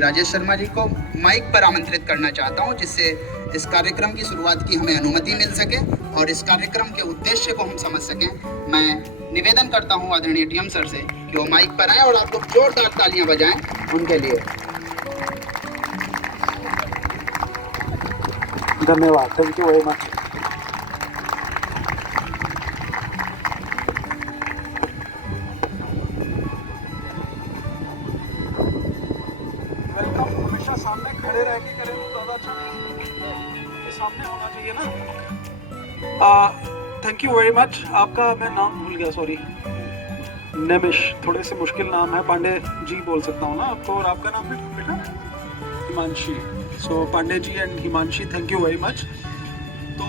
राजेश शर्मा जी को माइक पर आमंत्रित करना चाहता हूं, जिससे इस कार्यक्रम की शुरुआत की हमें अनुमति मिल सके और इस कार्यक्रम के उद्देश्य को हम समझ सकें। मैं निवेदन करता हूं आदरणीय टीएम सर से कि वो माइक पर आए और आप लोग जोरदार तालियां बजाएं उनके लिए। धन्यवाद, थैंक यू वेरी मच। सामने खड़े रह के करें तो ज़्यादा अच्छा नहीं, ये सामने होना चाहिए ना। Thank you very much. आपका मैं नाम भूल गया, सॉरी। नमिश, थोड़े से मुश्किल नाम है। पांडे जी बोल सकता हूँ ना आपको, और आपका नाम बेटा? Himanshi. So Pandey ji and Himanshi, thank you very much. तो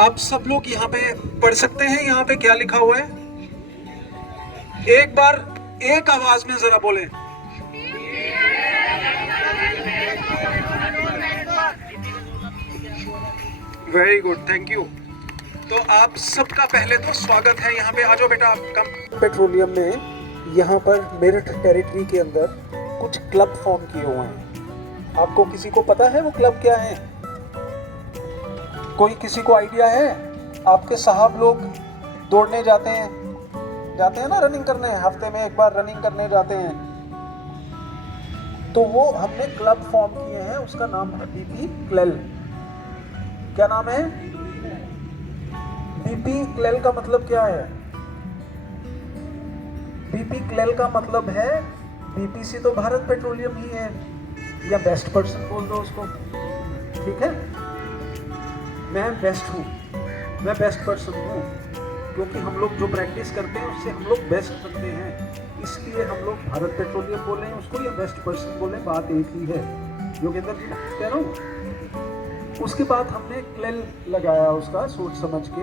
आप सब लोग यहाँ पे पढ़ सकते हैं, यहाँ पे क्या लिखा हुआ है? एक बार एक आवाज में जरा बोले। Very good, thank you. तो आप सबका पहले तो स्वागत है यहाँ पे। आ जाओ बेटा। आपका पेट्रोलियम ने यहाँ पर मेरठ टेरिटरी के अंदर कुछ क्लब फॉर्म किए हुए हैं। आपको किसी को पता है वो क्लब क्या है? किसी को आइडिया है? आपके साहब लोग दौड़ने जाते हैं ना, रनिंग करने, हफ्ते में एक बार रनिंग करने जाते हैं। तो वो हमने क्लब फॉर्म किए हैं, उसका नाम है बीपी क्लेल। क्या नाम है? बीपी क्लेल का मतलब क्या है? बीपी क्लेल का मतलब है, बीपीसी तो भारत पेट्रोलियम ही है, या बेस्ट पर्सन बोल दो उसको, ठीक है? मैं बेस्ट हूँ, मैं बेस्ट पर्सन हूँ, क्योंकि हम लोग जो प्रैक्टिस करते हैं उससे हम लोग बेस्ट बनते हैं, इसलिए हम लोग भारत पेट्रोलियम बोले हैं उसको, या बेस्ट पर्सन बोले, बात एक ही है। योगेंद्र जी कह रहा हूँ। उसके बाद हमने क्लेल लगाया उसका सोच समझ के,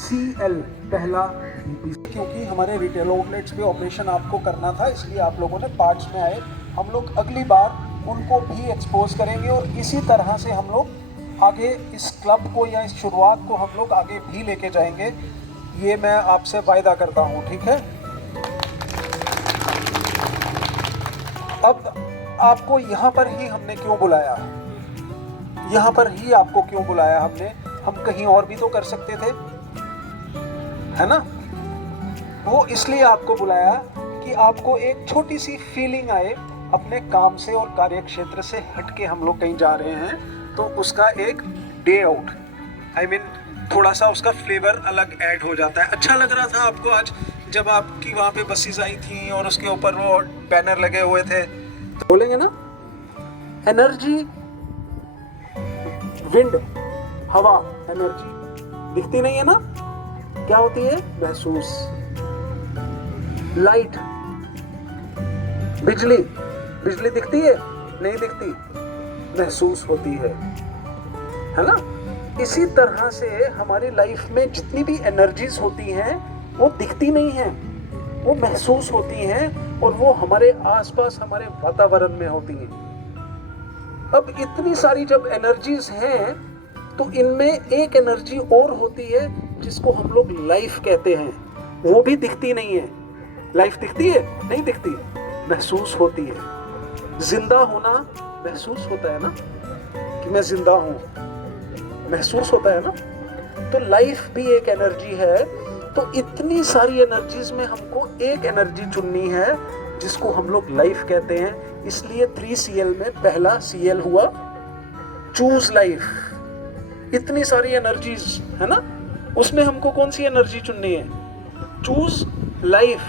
CL पहला बीपीसी, क्योंकि हमारे रिटेल आउटलेट्स पे ऑपरेशन आपको करना था, इसलिए आप लोगों ने पार्ट्स में आए। हम लोग अगली बार उनको भी एक्सपोज करेंगे और इसी तरह से हम लोग आगे इस क्लब को या इस शुरुआत को हम लोग आगे भी लेके जाएंगे, ये मैं आपसे वायदा करता हूँ, ठीक है? अब आपको यहाँ पर ही हमने क्यों बुलाया? यहाँ पर ही आपको क्यों बुलाया हमने? हम कहीं और भी तो कर सकते थे, है ना? वो इसलिए आपको बुलाया कि आपको एक छोटी सी फीलिंग आए अपने काम से और कार्य क्षेत्र से हटके हम लोग कहीं जा रहे हैं, तो उसका एक डे आउट, थोड़ा सा उसका फ्लेवर अलग ऐड हो जाता है। अच्छा लग रहा था आपको आज जब आपकी वहाँ पे बसेस आई थी और उसके ऊपर वो बैनर लगे हुए थे, तो बोलेंगे ना, एनर्जी, विंड, हवा, एनर्जी दिखती नहीं है ना, क्या होती है? महसूस। लाइट, बिजली, बिजली दिखती है? नहीं दिखती, महसूस होती है ना? इसी तरह से हमारी लाइफ में जितनी भी एनर्जीज होती हैं वो दिखती नहीं हैं, वो महसूस होती हैं और वो हमारे आसपास हमारे वातावरण में होती हैं। अब इतनी सारी जब एनर्जीज हैं तो इनमें एक एनर्जी और होती है जिसको हम लोग लाइफ कहते हैं, वो भी दिखती नहीं है। लाइफ दिखती है? नहीं दिखती, महसूस होती है। जिंदा होना महसूस होता है ना, कि मैं जिंदा हूं, महसूस होता है ना? तो लाइफ भी एक एनर्जी है। तो इतनी सारी एनर्जीज में हमको एक एनर्जी चुननी है जिसको हम लोग लाइफ कहते हैं, इसलिए 3CL में पहला CL हुआ, चूज लाइफ। इतनी सारी एनर्जीज है ना, उसमें हमको कौन सी एनर्जी चुननी है? Choose life.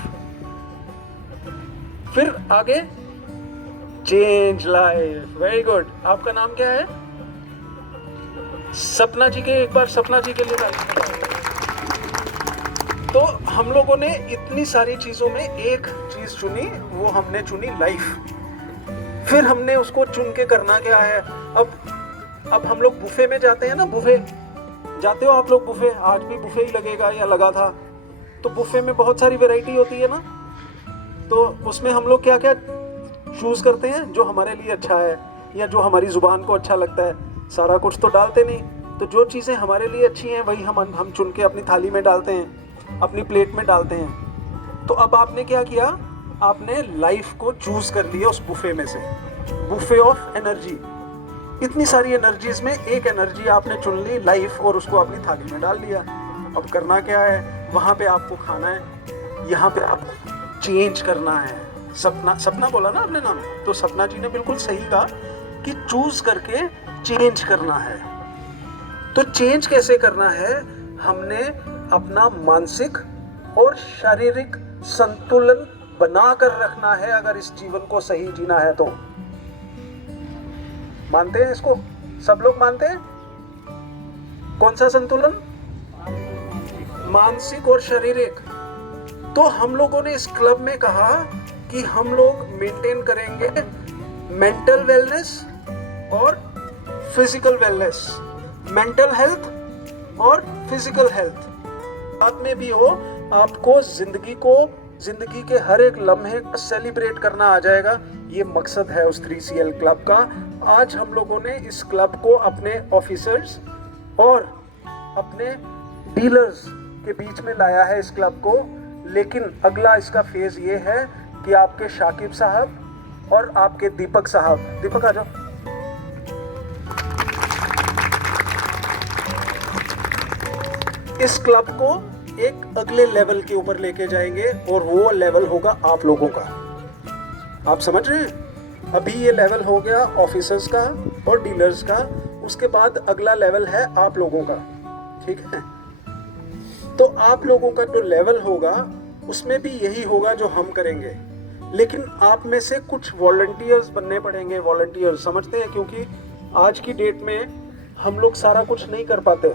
फिर आगे चेंज लाइफ। Very good. आपका नाम क्या है? सपना जी के, एक बार सपना जी के लिए। तो हम लोगों ने इतनी सारी चीजों में एक चीज चुनी, वो हमने चुनी लाइफ। फिर हमने उसको चुन के करना क्या है? अब हम लोग बुफे में जाते हैं ना, बुफे जाते हो आप लोग बुफे, आज भी बुफे ही लगेगा या लगा था, तो बुफे में बहुत सारी वैरायटी होती है ना, तो उसमें हम लोग क्या क्या चूज़ करते हैं जो हमारे लिए अच्छा है या जो हमारी ज़ुबान को अच्छा लगता है। सारा कुछ तो डालते नहीं, तो जो चीज़ें हमारे लिए अच्छी हैं वही हम चुन के अपनी थाली में डालते हैं, अपनी प्लेट में डालते हैं। तो अब आपने क्या किया, आपने लाइफ को चूज़ कर लिया उस बुफे में से, बुफे ऑफ एनर्जी। इतनी सारी एनर्जीज में एक एनर्जी आपने चुन ली, लाइफ, और उसको अपनी थाली में डाल लिया। अब करना क्या है, वहाँ पे आपको खाना है, यहाँ पे आपको चेंज करना है। सपना बोला ना आपने नाम, तो सपना जी ने बिल्कुल सही कहा कि चूज करके चेंज करना है। तो चेंज कैसे करना है, हमने अपना मानसिक और शारीरिक संतुलन बना कर रखना है अगर इस जीवन को सही जीना है तो। मानते हैं इसको, सब लोग मानते हैं? कौन सा संतुलन? मानसिक और शारीरिक। तो हम लोगों ने इस क्लब में कहा कि हम लोग मेंटेन करेंगे मेंटल वेलनेस और फिजिकल वेलनेस, मेंटल हेल्थ और फिजिकल हेल्थ। आप में भी हो, आपको जिंदगी के हर एक लम्हे को सेलिब्रेट करना आ जाएगा। ये मकसद है उस 3CL क्लब का। आज हम लोगों ने इस क्लब को अपने ऑफिसर्स और अपने डीलर्स के बीच में लाया है इस क्लब को। लेकिन अगला इसका फेज ये है कि आपके शाकिब साहब और आपके दीपक साहब, दीपक आ जाओ, इस क्लब को एक अगले लेवल के ऊपर लेके जाएंगे और वो लेवल होगा आप लोगों का। आप समझ रहे हैं? अभी ये लेवल हो गया ऑफिसर्स का और डीलर्स का, उसके बाद अगला लेवल है आप लोगों का। ठीक है, तो आप लोगों का जो लेवल होगा उसमें भी यही होगा जो हम करेंगे। लेकिन आप में से कुछ वॉलंटियर्स बनने पड़ेंगे। वॉलंटियर्स समझते हैं, क्योंकि आज की डेट में हम लोग सारा कुछ नहीं कर पाते।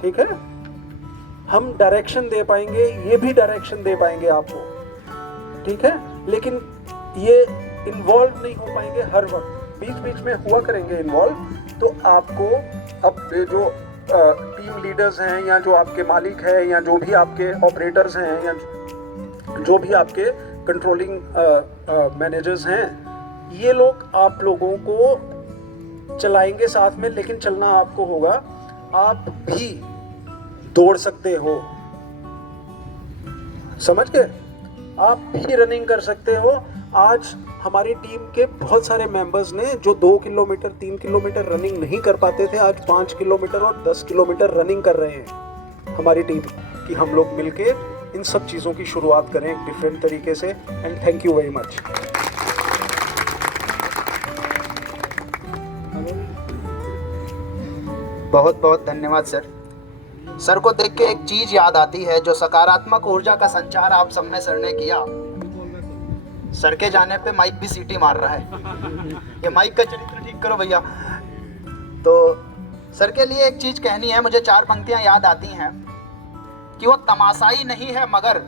ठीक है, हम डायरेक्शन दे पाएंगे, ये भी डायरेक्शन दे पाएंगे आपको, ठीक है, लेकिन ये इन्वॉल्व नहीं हो पाएंगे हर वक्त। बीच बीच में हुआ करेंगे इन्वॉल्व। तो आपको अब जो टीम लीडर्स हैं या जो आपके मालिक हैं या जो भी आपके ऑपरेटर्स हैं या जो भी आपके कंट्रोलिंग मैनेजर्स हैं, ये लोग आप लोगों को चलाएंगे साथ में। लेकिन चलना आपको होगा, आप भी दौड़ सकते हो, समझ गए? आप भी रनिंग कर सकते हो। आज हमारी टीम के बहुत सारे मेंबर्स ने जो 2 किलोमीटर 3 किलोमीटर रनिंग नहीं कर पाते थे, आज 5 किलोमीटर और 10 किलोमीटर रनिंग कर रहे हैं हमारी टीम। कि हम लोग मिलके इन सब चीज़ों की शुरुआत करें एक डिफरेंट तरीके से। And thank you very much. बहुत बहुत धन्यवाद सर। सर को देख के एक चीज याद आती है, जो सकारात्मक ऊर्जा का संचार आप सब में सर ने किया। सर के जाने पे माइक भी सीटी मार रहा है। ये माइक का चरित्र ठीक करो भैया। तो सर के लिए एक चीज कहनी है, मुझे 4 पंक्तियां याद आती हैं कि वो तमाशाई नहीं है मगर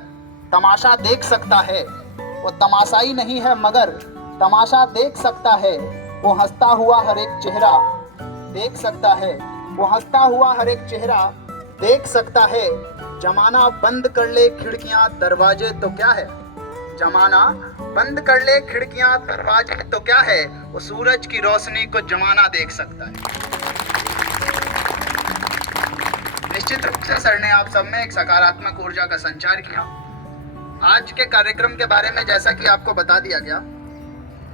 तमाशा देख सकता है। वो तमाशाई नहीं है मगर तमाशा देख सकता है। वो हंसता हुआ हर एक चेहरा देख सकता है। वो हंसता हुआ हर एक चेहरा देख सकता है। जमाना बंद कर ले खिड़कियां दरवाजे तो क्या है। जमाना बंद कर ले खिड़कियां दरवाजे तो क्या है। वो सूरज की रोशनी को जमाना देख सकता है। निश्चित रूप से सर ने आप सब में एक सकारात्मक ऊर्जा का संचार किया। आज के कार्यक्रम के बारे में जैसा कि आपको बता दिया गया,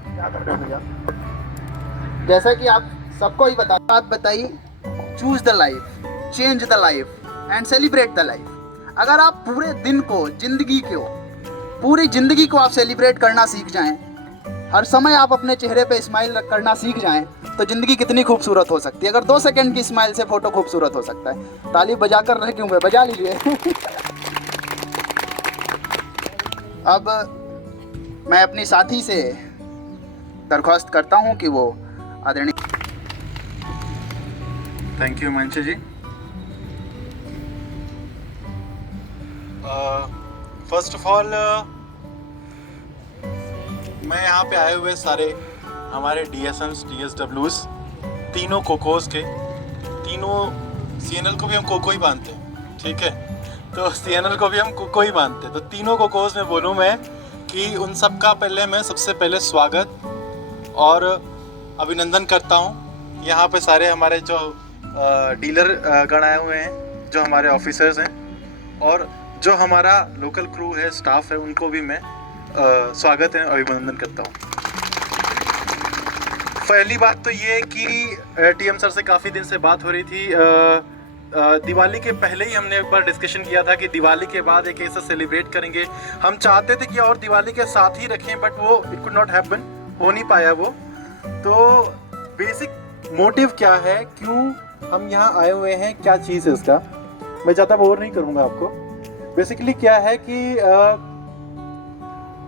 क्या कर रहे हैं भैया, जैसा कि आप सबको ही बात बताई, choose the life, change the life and celebrate the life. अगर आप पूरे दिन को, पूरी जिंदगी को आप सेलिब्रेट करना सीख जाएं, हर समय आप अपने चेहरे पे स्माइल करना सीख जाएं, तो जिंदगी कितनी खूबसूरत हो सकती है। अगर 2 सेकंड की स्माइल से फोटो खूबसूरत हो सकता है। ताली बजा कर रहे क्यों, बजा लीजिए। अब मैं अपनी साथी से दरख्वास्त करता हूं कि वो आदरणीय। Thank you Manshu ji. First of all मैं यहाँ पे आए हुए सारे हमारे DSMs, DSWs, तीनों कोकोस के, तीनों CNL को भी हम कोको ही मानते हैं, ठीक है। तो CNL को भी हम कोको ही मानते हैं। तो तीनों कोकोस में बोलूँ मैं कि उन सब का मैं सबसे पहले स्वागत और अभिनंदन करता हूँ। यहाँ पे सारे हमारे जो डीलर गण आए हुए हैं, जो हमारे ऑफिसर्स हैं और जो हमारा लोकल क्रू है, स्टाफ है, उनको भी मैं स्वागत है और अभिनंदन करता हूँ। पहली बात तो ये कि TM सर से काफ़ी दिन से बात हो रही थी। दिवाली के पहले ही हमने एक बार डिस्कशन किया था कि दिवाली के बाद एक ऐसा सेलिब्रेट करेंगे। हम चाहते थे कि और दिवाली के साथ ही रखें, बट वो इट कुड नॉट हैपन, हो नहीं पाया वो। तो बेसिक मोटिव क्या है, क्यों हम यहाँ आए हुए हैं, क्या चीज़ है इसका, मैं ज़्यादा बोर नहीं करूँगा आपको। बेसिकली क्या है कि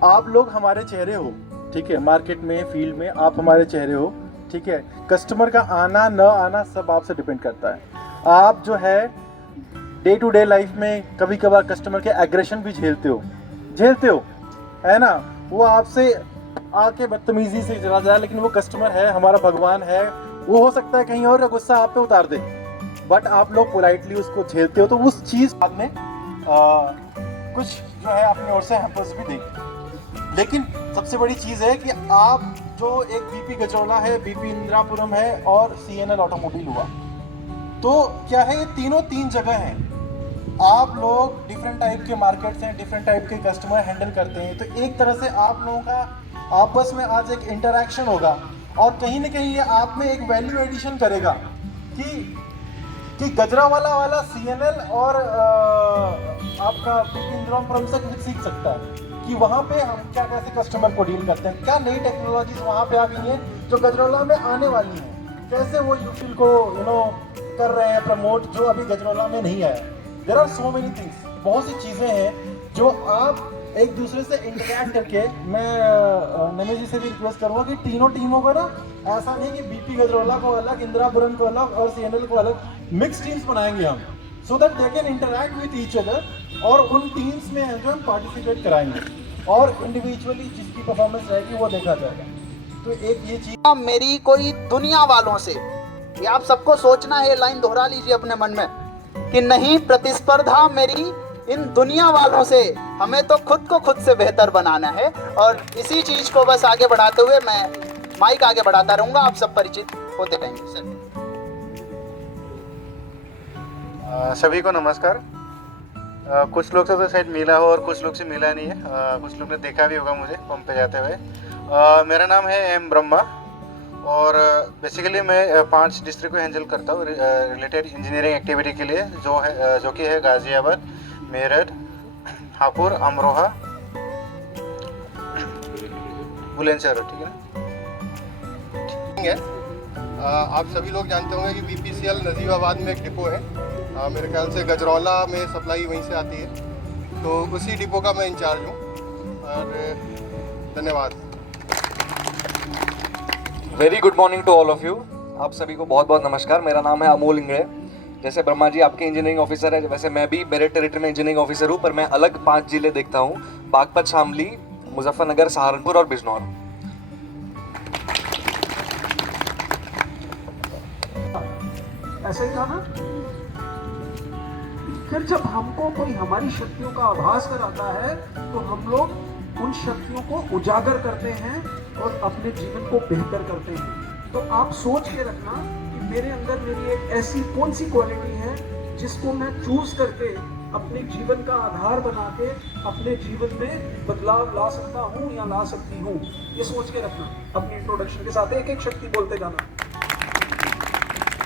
आप लोग हमारे चेहरे हो, ठीक है। मार्केट में, फील्ड में आप हमारे चेहरे हो, ठीक है। कस्टमर का आना न आना सब आपसे डिपेंड करता है। आप जो है डे टू डे लाइफ में कभी कभार कस्टमर के एग्रेशन भी झेलते हो, है ना। वो आपसे आके बदतमीजी से चला जाए, लेकिन वो कस्टमर है, हमारा भगवान है। वो हो सकता है कहीं और का गुस्सा आप पे उतार दे, बट आप लोग पोलाइटली उसको झेलते हो। तो उस चीज़ बाद में कुछ जो है अपनी ओर से हैम्पर्स भी देंगे। लेकिन सबसे बड़ी चीज़ है कि आप जो एक BP गजरौला है, BP इंदिरापुरम है और CNL ऑटोमोबाइल हुआ, तो क्या है, ये तीनों तीन जगह हैं। आप लोग डिफरेंट टाइप के मार्केट्स हैं, डिफरेंट टाइप के कस्टमर हैंडल करते हैं। तो एक तरह से आप लोगों का आपस में आज एक इंटरेक्शन होगा और कहीं ना कहीं ये आप में एक वैल्यू एडिशन करेगा कि गजरावाला वाला CNL और आपका BP इंदिरापुरम से कुछ सीख सकता है कि वहाँ पे हम क्या कैसे कस्टमर को डील करते हैं, क्या नई टेक्नोलॉजीज वहाँ पे आ गई हैं जो गजरौला में आने वाली हैं, कैसे वो यूटिल को कर रहे हैं प्रमोट, जो अभी गजरौला में नहीं आया। There are so many things, बहुत सी चीज़ें हैं जो आप एक दूसरे से इंटरैक्ट करके। मैं नमेश जी से भी रिक्वेस्ट करूँगा कि तीनों टीमों को ना, ऐसा नहीं कि BP गजरौला को अलग, इंदिरापुरम को अलग और CNL को अलग, मिक्स टीम्स बनाएंगे हम, so that they can interact with each other. और उन टीम्स में जो हम पार्टिसिपेट कराएंगे और इंडिविजुअली जिसकी परफॉर्मेंस रहेगी वो देखा जाएगा। तो एक ये चीज़ मेरी कोई दुनिया वालों से, ये आप सबको सोचना है, लाइन दोहरा लीजिए अपने मन में कि नहीं, प्रतिस्पर्धा मेरी इन दुनिया वालों से, हमें तो खुद को खुद से बेहतर बनाना है। और इसी चीज़ को बस आगे बढ़ाते हुए मैं माइक आगे बढ़ाता रहूँगा, आप सब परिचित होते रहेंगे। सर सभी को नमस्कार। कुछ लोग से तो शायद मिला हो और कुछ लोग से मिला नहीं है। कुछ लोग ने देखा भी होगा मुझे पंप पे जाते हुए। मेरा नाम है M ब्रह्मा और बेसिकली मैं 5 डिस्ट्रिक्ट को हैंडल करता हूँ रिलेटेड इंजीनियरिंग एक्टिविटी के लिए, जो कि है गाज़ियाबाद, मेरठ, हापुड़, अमरोहा, बुलंदशहर, ठीक है ना। आप सभी लोग जानते होंगे कि BPCL नजीबाबाद में एक डिपो है। मेरे ख्याल से गजरौला में सप्लाई वहीं से आती है, तो उसी डिपो का मैं इंचार्ज हूँ। और धन्यवाद। Very good morning to all of you. आप सभी को बहुत बहुत नमस्कार। मेरा नाम है अमोल इंगड़े। जैसे ब्रह्मा जी आपके इंजीनियरिंग ऑफिसर है, वैसे मैं भी मेरे टेरिटरी में इंजीनियरिंग ऑफिसर हूँ, पर मैं अलग 5 जिले देखता हूँ: बागपत, शामली, मुजफ्फरनगर, सहारनपुर और बिजनौर। ऐसा ही था ना। फिर जब हमको कोई हमारी शक्तियों का आभास कराता है तो हम लोग उन शक्तियों को उजागर करते हैं और अपने जीवन को बेहतर करते हैं। तो आप सोच के रखना कि मेरे अंदर मेरी एक ऐसी कौन सी क्वालिटी है जिसको मैं चूज करके अपने जीवन का आधार बना के अपने जीवन में बदलाव ला सकता हूँ या ला सकती हूँ। ये सोच के रखना। अपनी इंट्रोडक्शन के साथ एक एक शक्ति बोलते जाना।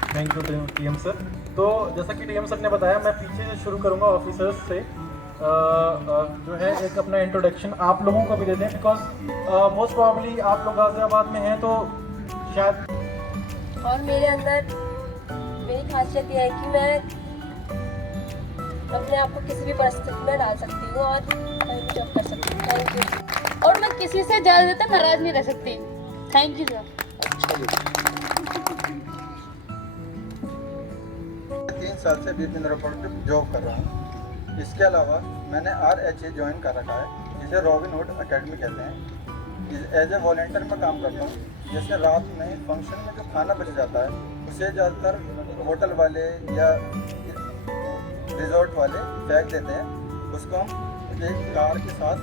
Thank you TM sir. तो जैसा कि TM सर ने बताया, मैं पीछे से शुरू करूंगा ऑफिसर्स से। जो है एक अपना इंट्रोडक्शन आप लोगों को भी दे दें, बिकॉज मोस्ट प्रॉब्ली आप लोग गाजियाबाद में हैं तो शायद। और मेरे अंदर मेरी खासियत यह है कि मैं अपने आप को किसी भी परिस्थिति में डाल सकती हूँ और कहीं भी जॉब कर सकती हूँ। Thank you. और मैं किसी से ज़्यादातर नाराज़ नहीं रह सकती। Thank you sir. 3 साल से BP इंदिरापुरम जॉब कर रहा हूँ। इसके अलावा मैंने RHA ज्वाइन कर रखा है, जिसे रॉबिन हुड अकेडमी कहते हैं। एज ए वॉलेंटियर में काम करता हूँ। जैसे रात में फंक्शन में जो खाना बच जाता है उसे ज़्यादातर होटल वाले या रिजॉर्ट वाले फेंक देते हैं। उसको हम एक कार के साथ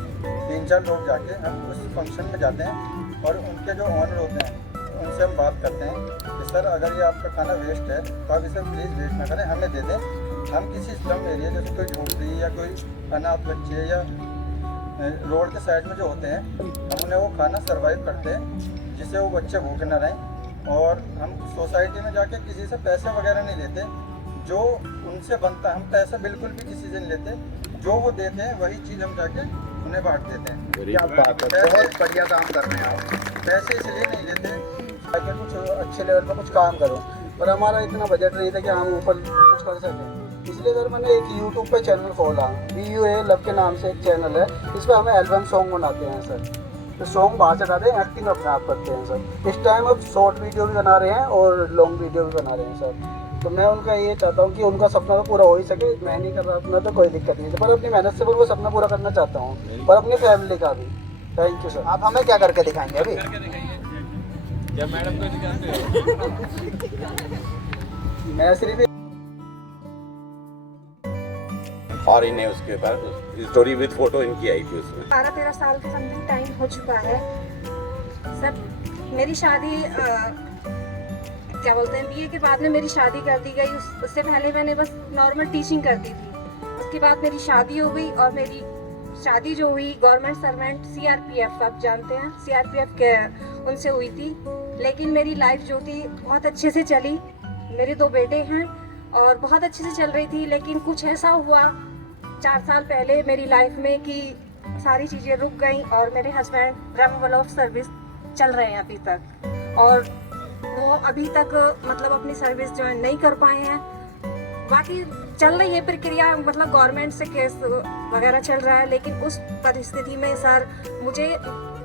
3-4 लोग जाके हम उस फंक्शन में जाते हैं और उनके जो ऑनर होते हैं उनसे हम बात करते हैं कि सर अगर ये आपका खाना वेस्ट है तो आप इसे प्लीज़ वेस्ट ना करें, हमें दे दें। हम किसी स्लम एरिया जैसे कोई झोंपड़ी या कोई अनाथ बच्चे या रोड के साइड में जो होते हैं हम उन्हें वो खाना सर्वाइव करते हैं जिससे वो बच्चे भूखे न रहें। और हम सोसाइटी में जाके किसी से पैसे वगैरह नहीं लेते, जो उनसे बनता है हम पैसे बिल्कुल भी किसी से नहीं लेते, जो वो देते हैं वही चीज़ हम जाके उन्हें बांट देते हैं। क्या बात है, बहुत बढ़िया काम कर रहे हैं आप। पैसे इसलिए नहीं लेते ताकि कुछ अच्छे लेवल पर कुछ काम करो, पर हमारा इतना बजट नहीं था कि हम ऊपर कुछ कर सकें। इसलिए सर मैंने एक यूट्यूब पे चैनल खोला, BUA लव के नाम से एक चैनल है। इस पर हमें एल्बम सॉन्ग बनाते हैं सर, तो सॉन्ग बाहर से गाते हैं, एक्टिंग अपने आप करते हैं सर। इस टाइम अब शॉर्ट वीडियो भी बना रहे हैं और लॉन्ग वीडियो भी बना रहे हैं सर। तो मैं उनका ये चाहता हूँ कि उनका सपना तो पूरा हो ही सके। मैं नहीं कर रहा अपना तो कोई दिक्कत नहीं है, पर अपनी मेहनत से वो सपना पूरा करना चाहता हूँ और अपनी फैमिली का भी। Thank you sir. आप हमें क्या करके दिखाएंगे अभी? मैं सिर्फ और इन्हें उसके ऊपर स्टोरी विद फोटो इनकी आई थी उसमें। 12-13 साल का समथिंग टाइम हो चुका है सर। मेरी शादी क्या बोलते हैं BA के बाद में मेरी शादी कर दी गई। उससे पहले मैंने बस नॉर्मल टीचिंग करती थी। उसके बाद मेरी शादी हो गई और मेरी शादी जो हुई गवर्नमेंट सर्वेंट CRPF आप जानते हैं CRPF के उनसे हुई थी। लेकिन मेरी लाइफ जो थी बहुत अच्छे से चली। मेरे 2 बेटे हैं और बहुत अच्छे से चल रही थी। लेकिन कुछ ऐसा हुआ 4 साल पहले मेरी लाइफ में कि सारी चीज़ें रुक गई और मेरे हस्बैंड रेमूवल ऑफ सर्विस चल रहे हैं अभी तक, और वो अभी तक मतलब अपनी सर्विस ज्वाइन नहीं कर पाए हैं। बाकी चल रही है प्रक्रिया, मतलब गवर्नमेंट से केस वगैरह चल रहा है। लेकिन उस परिस्थिति में सर मुझे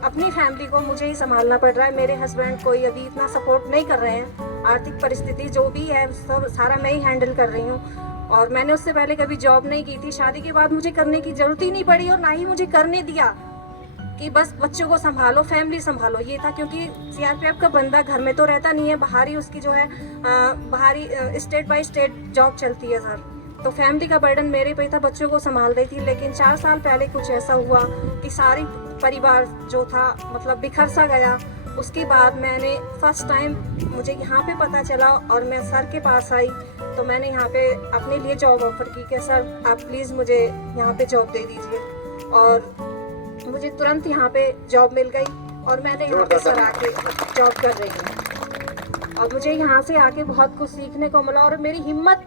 अपनी फैमिली को मुझे ही संभालना पड़ रहा है। मेरे हस्बैंड कोई अभी इतना सपोर्ट नहीं कर रहे हैं। आर्थिक परिस्थिति जो भी है सब सारा मैं ही हैंडल कर रही हूँ। और मैंने उससे पहले कभी जॉब नहीं की थी। शादी के बाद मुझे करने की ज़रूरत ही नहीं पड़ी और ना ही मुझे करने दिया कि बस बच्चों को संभालो, फैमिली संभालो, ये था। क्योंकि CRPF का बंदा घर में तो रहता नहीं है, बाहरी उसकी जो है बाहरी स्टेट बाय स्टेट जॉब चलती है सर। तो फैमिली का बर्डन मेरे पे था, बच्चों को संभाल रही थी। लेकिन 4 साल पहले कुछ ऐसा हुआ कि सारी परिवार जो था मतलब बिखर सा गया। उसके बाद मैंने फर्स्ट टाइम मुझे यहाँ पे पता चला और मैं सर के पास आई तो मैंने यहाँ पे अपने लिए जॉब ऑफर की कि सर आप प्लीज़ मुझे यहाँ पे जॉब दे दीजिए। और मुझे तुरंत यहाँ पे जॉब मिल गई और मैंने यहाँ पे सर आके जॉब कर रही हूँ। और मुझे यहाँ से आके बहुत कुछ सीखने को मिला और मेरी हिम्मत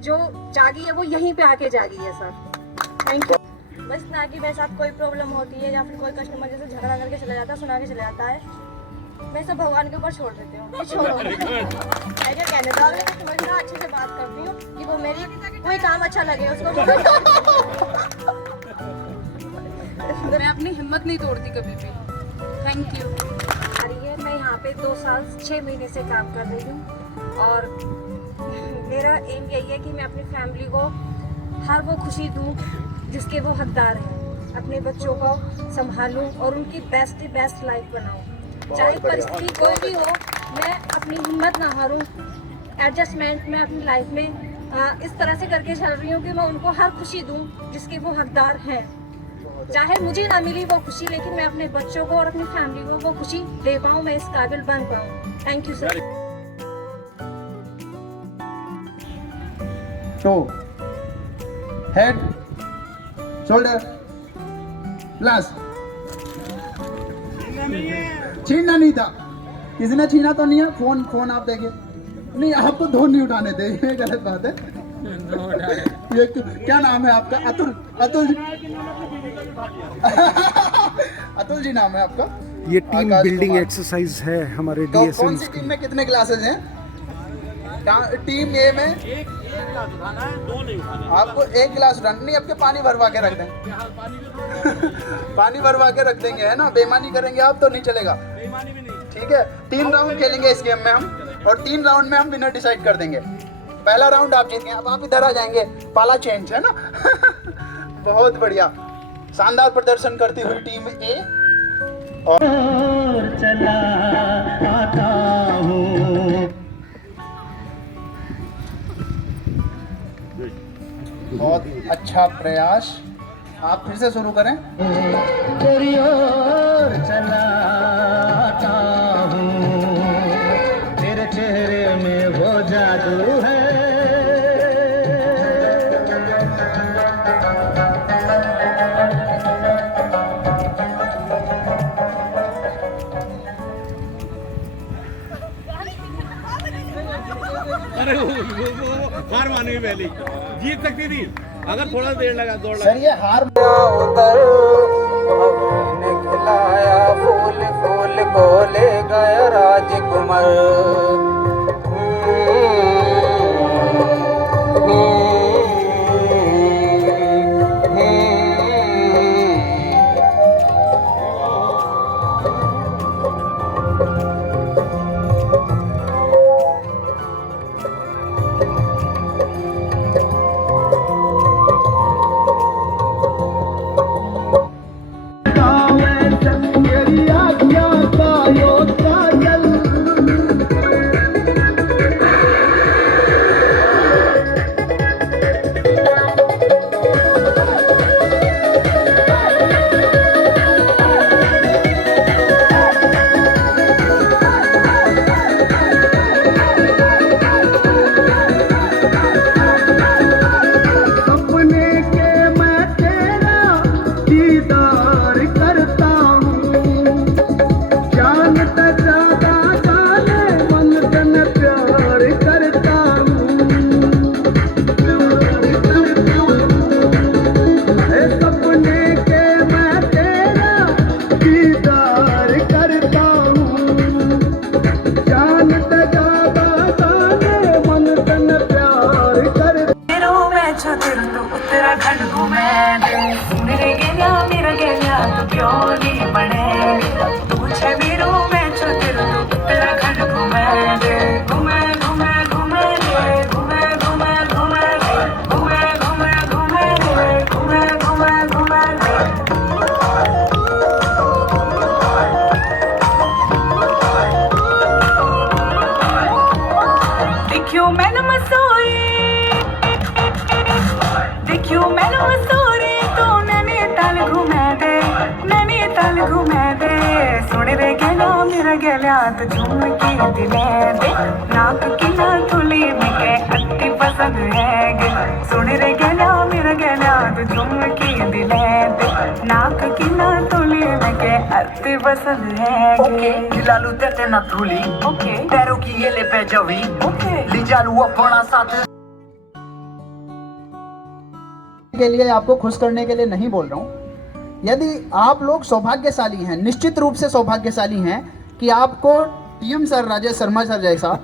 जो जागी है वो यहीं पे आके जागी है सर। Thank you. बस ना कि मेरे साथ कोई प्रॉब्लम होती है या फिर कोई कस्टमर जैसे झगड़ा करके चला जाता है, सुना के चला जाता है, मैं सब भगवान के ऊपर छोड़ देती हूँ। छोड़ो मैं क्या कहने था, मैं कस्टमर के साथ अच्छे से बात करती हूँ कि वो मेरी कोई काम अच्छा लगे उसको। मैं अपनी हिम्मत नहीं तोड़ती कभी भी। Thank you. मैं यहाँ पे 2 साल 6 महीने से काम कर रही हूँ और मेरा एम यही है कि मैं अपनी फैमिली को हर वो खुशी दूँ जिसके वो हकदार हैं। अपने बच्चों को संभालूँ और उनकी बेस्ट लाइफ बनाऊँ। चाहे परिस्थिति कोई भी हो, मैं अपनी हिम्मत ना हारूँ। एडजस्टमेंट मैं अपनी लाइफ में इस तरह से करके चल रही हूँ कि मैं उनको हर खुशी दूँ जिसके वो हकदार हैं। चाहे मुझे ना मिली वो खुशी, लेकिन मैं अपने बच्चों को और अपनी फैमिली को वो खुशी दे पाऊँ, मैं इस काबिल बन पाऊँ। Thank you sir. तो हेड शोल्डर प्लस छीनना नहीं था, किसी ने छीना तो नहीं है। फोन आप देखिए, नहीं आपको धो नहीं उठाने थे, ये गलत बात है। ये क्या नाम है आपका? अतुल जी। अतुल जी नाम है आपका। ये टीम बिल्डिंग एक्सरसाइज है हमारे तो DSM कौन सी टीम में कितने क्लासेस हैं? टीम ए में आपको 1 गिलास उठाना नहीं, आपके पानी भरवा के रख देंगे। पानी भरवा के रख देंगे, है ना। बेईमानी करेंगे आप तो नहीं चलेगा, ठीक है। 3 राउंड खेलेंगे इस गेम में हम, और 3 राउंड में हम विनर डिसाइड कर देंगे। पहला राउंड आप जीत गए, अब आप इधर आ जाएंगे, पाला चेंज है ना। बहुत बढ़िया, शानदार प्रदर्शन करती हुई टीम ए बहुत अच्छा प्रयास। आप फिर से शुरू करें। तेरी ओर चला आता हूँ, तेरे चेहरे में वो जादू है। अरे वो हार मानेगी पहले जीत सकती थी अगर थोड़ा देर लगा दौड़ लगा। सर ये हार उतर ने खिलाया फूल फूल को ले गया राजकुमार। तो झुमकी दिले दे नाक की ना थुली मिके अति पसंद है गे सुन रे गला मेरा गला तो झुमकी दिले दे नाक की ना थुली मिके अति पसंद है गे खिलालू तेरे ना थूली ओके पैरों की ये ले पे जवी ओके ली जालू अपना साथ के लिए आपको खुश करने के लिए नहीं बोल रहा हूँ। यदि आप लोग सौभाग्यशाली हैं, निश्चित रूप से सौभाग्यशाली हैं कि आपको TM sir, Rajesh Sharma sir जैसा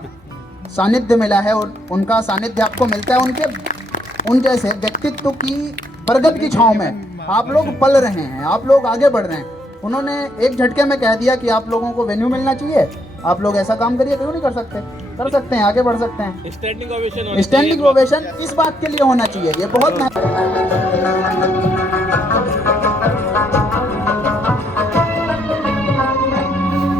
सानिध्य मिला है और उनका सानिध्य आपको मिलता है। उन जैसे व्यक्तित्व की बरगद की छांव में आप लोग पल रहे हैं, आप लोग आगे बढ़ रहे हैं। उन्होंने एक झटके में कह दिया कि आप लोगों को वेन्यू मिलना चाहिए, आप लोग ऐसा काम करिए। क्यों नहीं कर सकते? कर सकते हैं, आगे बढ़ सकते हैं। स्टैंडिंग ओवेशन इस बात के लिए होना चाहिए, ये बहुत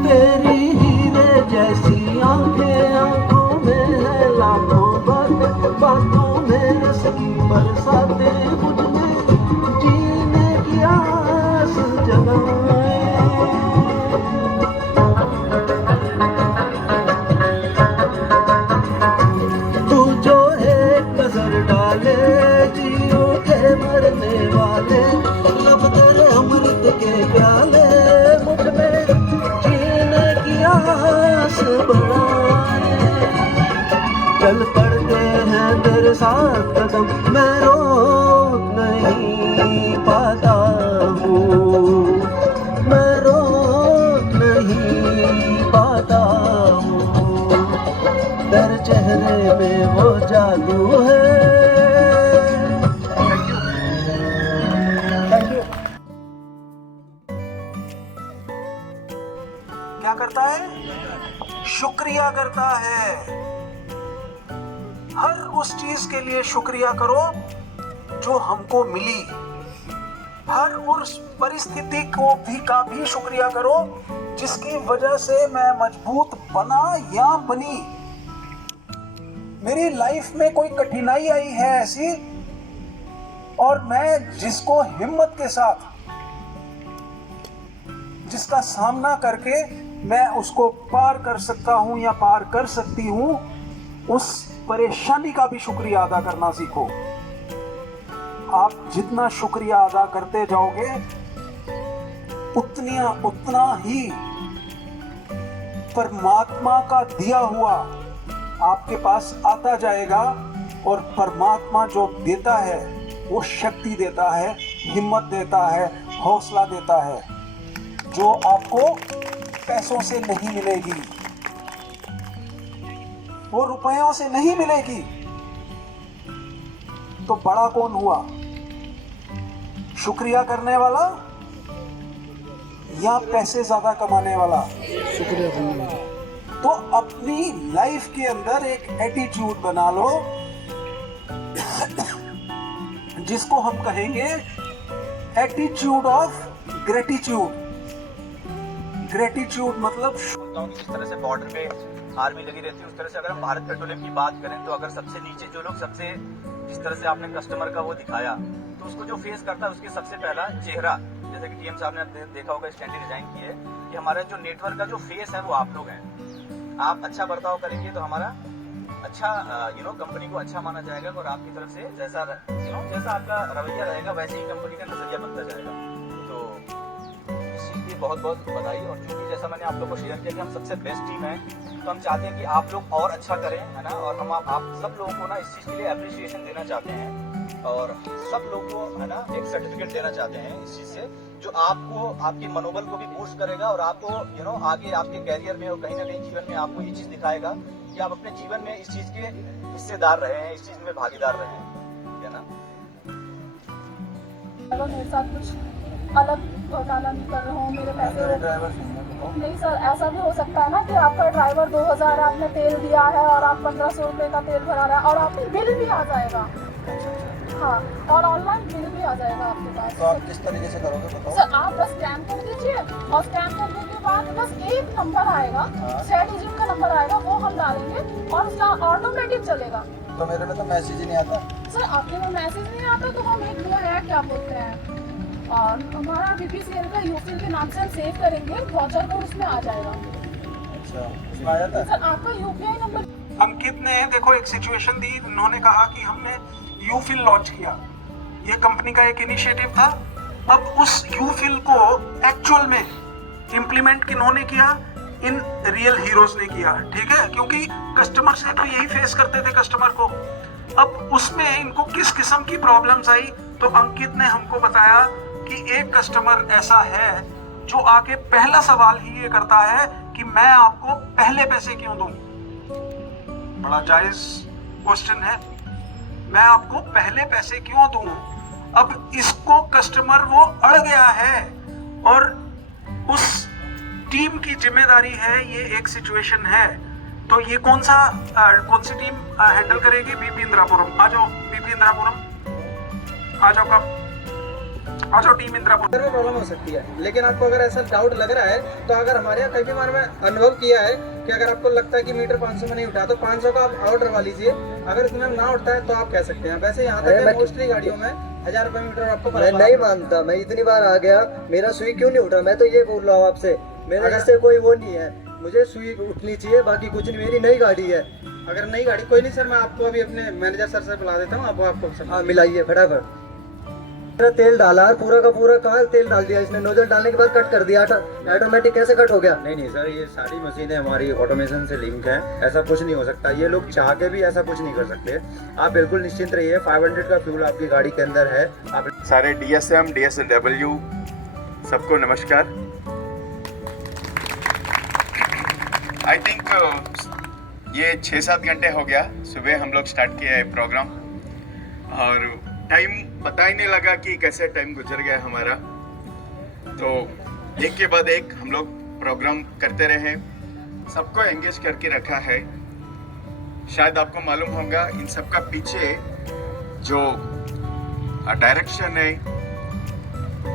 तेरी हीरे जैसी आंखें, आंखों में है लाखों बातें, बातों में रस की बरसातें, मुझ में जीने की आस जगाए। तू जो एक नजर डाले जियो के मरने वाले, लब तेरे अमृत के प्याले, मुझ में जीने की आस बढ़ाए। चल पड़ते हैं तेरे साथ कदम, मैं रोक नहीं पाता हूँ, मैं रोक नहीं पाता हूँ। तेरे चेहरे में वो जादू है। क्या करता है? शुक्रिया करता है। हर उस चीज के लिए शुक्रिया करो जो हमको मिली। हर उस परिस्थिति को का भी शुक्रिया करो जिसकी वजह से मैं मजबूत बना या बनी। मेरी लाइफ में कोई कठिनाई आई है ऐसी, और मैं जिसको हिम्मत के साथ जिसका सामना करके मैं उसको पार कर सकता हूं या पार कर सकती हूं, उस परेशानी का भी शुक्रिया अदा करना सीखो। आप जितना शुक्रिया अदा करते जाओगे उतना ही परमात्मा का दिया हुआ आपके पास आता जाएगा। और परमात्मा जो देता है वो शक्ति देता है, हिम्मत देता है, हौसला देता है, जो आपको पैसों से नहीं मिलेगी, वो रुपयों से नहीं मिलेगी। तो बड़ा कौन हुआ, शुक्रिया करने वाला या पैसे ज्यादा कमाने वाला? शुक्रिया करने वाला। तो अपनी लाइफ के अंदर एक एटीट्यूड बना लो जिसको हम कहेंगे एटीट्यूड ऑफ ग्रेटिट्यूड। ग्रेटिट्यूड मतलब जिस तरह से बॉर्डर पे आर्मी लगी रहती है, उस तरह से अगर हम भारत पेट्रोलियम की बात करें तो अगर सबसे नीचे जो लोग सबसे जिस तरह से आपने कस्टमर का वो दिखाया, तो उसको जो फेस करता है उसके सबसे पहला चेहरा, जैसे कि टीएम साहब ने देखा होगा स्टैंडर्ड डिजाइन की है कि हमारा जो नेटवर्क का जो फेस है वो आप लोग हैं। आप अच्छा बर्ताव करेंगे तो हमारा अच्छा कंपनी को अच्छा माना जाएगा, और आपकी तरफ से जैसा जैसा आपका रवैया रहेगा वैसे ही कंपनी का नजरिया बनता जाएगा। तो इस चीज की बहुत बहुत बधाई। और चूंकि जैसा मैंने आप लोग को शेयर किया कि हम सबसे बेस्ट टीम है, तो हम चाहते हैं कि आप लोग और अच्छा करें, है ना। और हम आप सब लोगों को ना इस चीज़ के लिए अप्रिसिएशन देना चाहते हैं, और सब लोग को है ना एक सर्टिफिकेट देना चाहते हैं इस चीज़ से, जो आपको आपके मनोबल को भी बूस्ट करेगा और आपको आगे आपके कैरियर में और कहीं ना कहीं जीवन में आपको ये चीज़ दिखाएगा कि आप अपने जीवन में इस चीज़ के हिस्सेदार रहे हैं, इस चीज़ में भागीदार रहे हैं, है ना। अगर मेरे साथ कुछ अलग घोटाला नहीं कर रहा हूँ, मेरे पैसे नहीं सर, ऐसा भी हो सकता है ना कि आपका ड्राइवर 2000 आपने तेल दिया है और आप 1500 रुपये का तेल भरा रहा है, और आपको बिल भी आ जाएगा। हाँ, और ऑनलाइन बिल भी आ जाएगा आपके पास। तो आप किस तरीके से करोगे बताओ? सर आप बस स्कैन कर दीजिए, और स्कैन करने के बाद बस एक नंबर आएगा, 6 डिजिट का नंबर आएगा, वो हम डालेंगे और उसका ऑटोमेटिक चलेगा। तो मेरे में तो मैसेज ही नहीं आता। सर आपके में मैसेज नहीं आता तो हम एक वो है क्या बोलते हैं, और हमारा बीपीसीएल का यूफिल के नाम से हम सेव करेंगे, वाउचर कोड उसमें आ जाएगा। अच्छा, उसमें आ जाता है। सर आपका यूपीआई नंबर। अंकित ने देखो एक सिचुएशन दी, उन्होंने कहा कि हमने यूफिल लॉन्च किया, ये कंपनी का एक इनिशिएटिव था। अब उस यूफिल को एक्चुअल में इम्प्लीमेंट किन्होंने किया? इन रियल हीरोज ने किया, ठीक है, क्योंकि कस्टमर से तो यही फेस करते थे कस्टमर को। अब उसमें इनको किस किस्म की प्रॉब्लम्स आई, तो अंकित ने हमको बताया कि एक कस्टमर ऐसा है जो आके पहला सवाल ही ये करता है कि मैं आपको पहले पैसे क्यों दूं। बड़ा जायज क्वेश्चन है, मैं आपको पहले पैसे क्यों दूं। अब इसको कस्टमर वो अड़ गया है, और उस टीम की जिम्मेदारी है, ये एक सिचुएशन है। तो ये कौन सी टीम हैंडल करेगी? बीपी इंद्रापुरम। आ जाओ बीपी इंद्रापुरम, आ जाओ, कब आ जाओ टीम इंद्रापुरम। प्रॉब्लम हो सकती है, लेकिन आपको अगर ऐसा डाउट लग रहा है तो अगर हमारे यहाँ कई बार में अनुभव किया है कि अगर आपको लगता है कि मीटर 500 में नहीं उठा तो 500 का आप और डरवा लीजिए, अगर इसमें ना उठता है तो आप कह सकते हैं। वैसे यहाँ तक मोस्टली गाड़ियों में 1000 रुपये मीटर आपको मैं नहीं मानता, मैं इतनी बार आ गया, मेरा सुई क्यों नहीं उठा? मैं तो ये बोल रहा हूँ आपसे, मेरा इससे कोई वो नहीं है, मुझे सुई उठनी चाहिए, बाकी कुछ नहीं। मेरी नई गाड़ी है। अगर नई गाड़ी कोई नहीं सर, मैं आपको अभी अपने मैनेजर सर से बुला देता हूँ, आपको हाँ मिलाइए फटाफट। मेरा तेल डाला है पूरा का पूरा, कहाँ तेल डाल दिया इसने? नोजल डालने के बाद कट कर दिया, ऑटोमेटिक कैसे कट हो गया? नहीं सर, ये सारी मशीनें हमारी ऑटोमेशन से लिंक है, ऐसा कुछ नहीं हो सकता। ये लोग चाह के भी ऐसा कुछ नहीं कर सकते। आप बिल्कुल निश्चिंत रहिए, 500 का फ्यूल आपकी गाड़ी के अंदर है। आप सारे DSM DSW सबको नमस्कार। आई थिंक ये 6-7 घंटे हो गया, सुबह हम लोग स्टार्ट किया है प्रोग्राम, और टाइम पता ही नहीं लगा कि कैसे टाइम गुजर गया हमारा। तो एक के बाद एक हम लोग प्रोग्राम करते रहे, सबको एंगेज करके रखा है। शायद आपको मालूम होगा इन सब का पीछे जो डायरेक्शन है,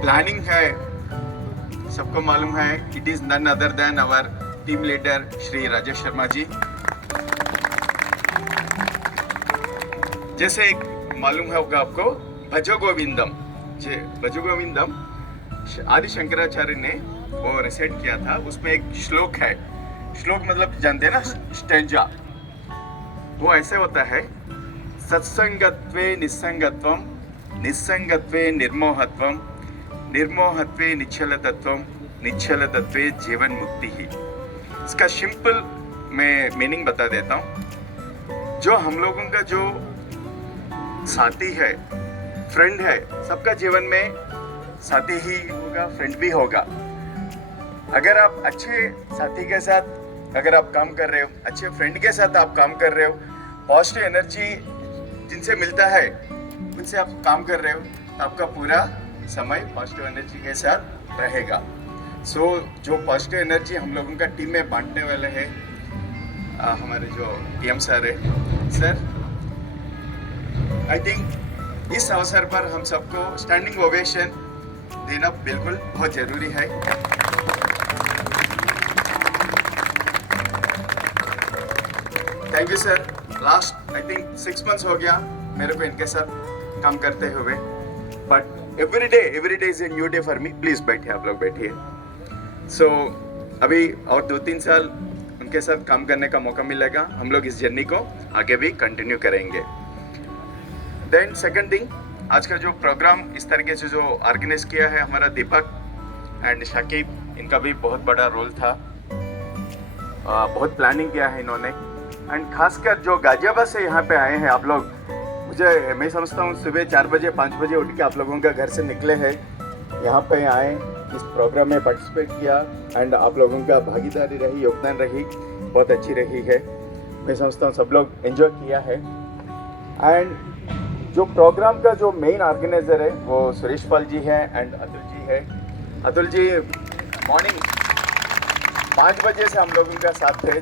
प्लानिंग है सबको मालूम है, it is none other than our team leader Shri Rajesh Sharma ji. जैसे एक मालूम होगा आपको भजो गोविंदम, भजो गोविंदम आदि शंकराचार्य ने वो रिसेट किया था, उसमें एक श्लोक है, श्लोक मतलब जानते हैं ना, स्टेंजा। वो ऐसे होता है, सत्संगत्वे निस्संगत्वम, निस्संगत्वे निर्मोहत्वम, निर्मोहत्वे निश्चलतत्वम, निश्चलतत्वे जीवन मुक्ति ही। इसका सिंपल मैं मीनिंग बता देता हूँ। जो हम लोगों का जो साथी है, फ्रेंड है, सबका जीवन में साथी ही होगा, फ्रेंड भी होगा। अगर आप अच्छे साथी के साथ अगर आप काम कर रहे हो, अच्छे फ्रेंड के साथ आप काम कर रहे हो, पॉजिटिव एनर्जी जिनसे मिलता है उनसे आप काम कर रहे हो, तो आपका पूरा समय पॉजिटिव एनर्जी के साथ रहेगा। सो जो पॉजिटिव एनर्जी हम लोगों का टीम में बांटने वाले हैं हमारे जो पीएम सर है, सर आई थिंक इस अवसर पर हम सबको स्टैंडिंग ओवेशन देना बिल्कुल बहुत जरूरी है। Thank you sir. Last I think 6 months हो गया मेरे को इनके साथ काम करते हुए, but every day is a new day for me. Please बैठिए, आप लोग बैठिए। सो अभी और 2-3 साल उनके साथ काम करने का मौका मिलेगा, हम लोग इस जर्नी को आगे भी कंटिन्यू करेंगे। देन सेकंड थिंग, आज का जो प्रोग्राम इस तरीके से जो ऑर्गेनाइज किया है हमारा दीपक एंड शाकिब, इनका भी बहुत बड़ा रोल था। बहुत प्लानिंग किया है इन्होंने, एंड खासकर जो गाजियाबाद से यहाँ पे आए हैं आप लोग, मैं समझता हूँ सुबह 4 बजे 5 बजे उठ के आप लोगों का घर से निकले हैं, यहाँ पे आए, इस प्रोग्राम में पार्टिसिपेट किया, एंड आप लोगों का भागीदारी रही, योगदान रही, बहुत अच्छी रही है। मैं समझता हूँ सब लोग एंजॉय किया है। एंड जो प्रोग्राम का जो मेन ऑर्गेनाइजर है वो सुरेश पाल जी है एंड अतुल जी है। अतुल जी मॉर्निंग 5 बजे से हम लोगों का साथ थे।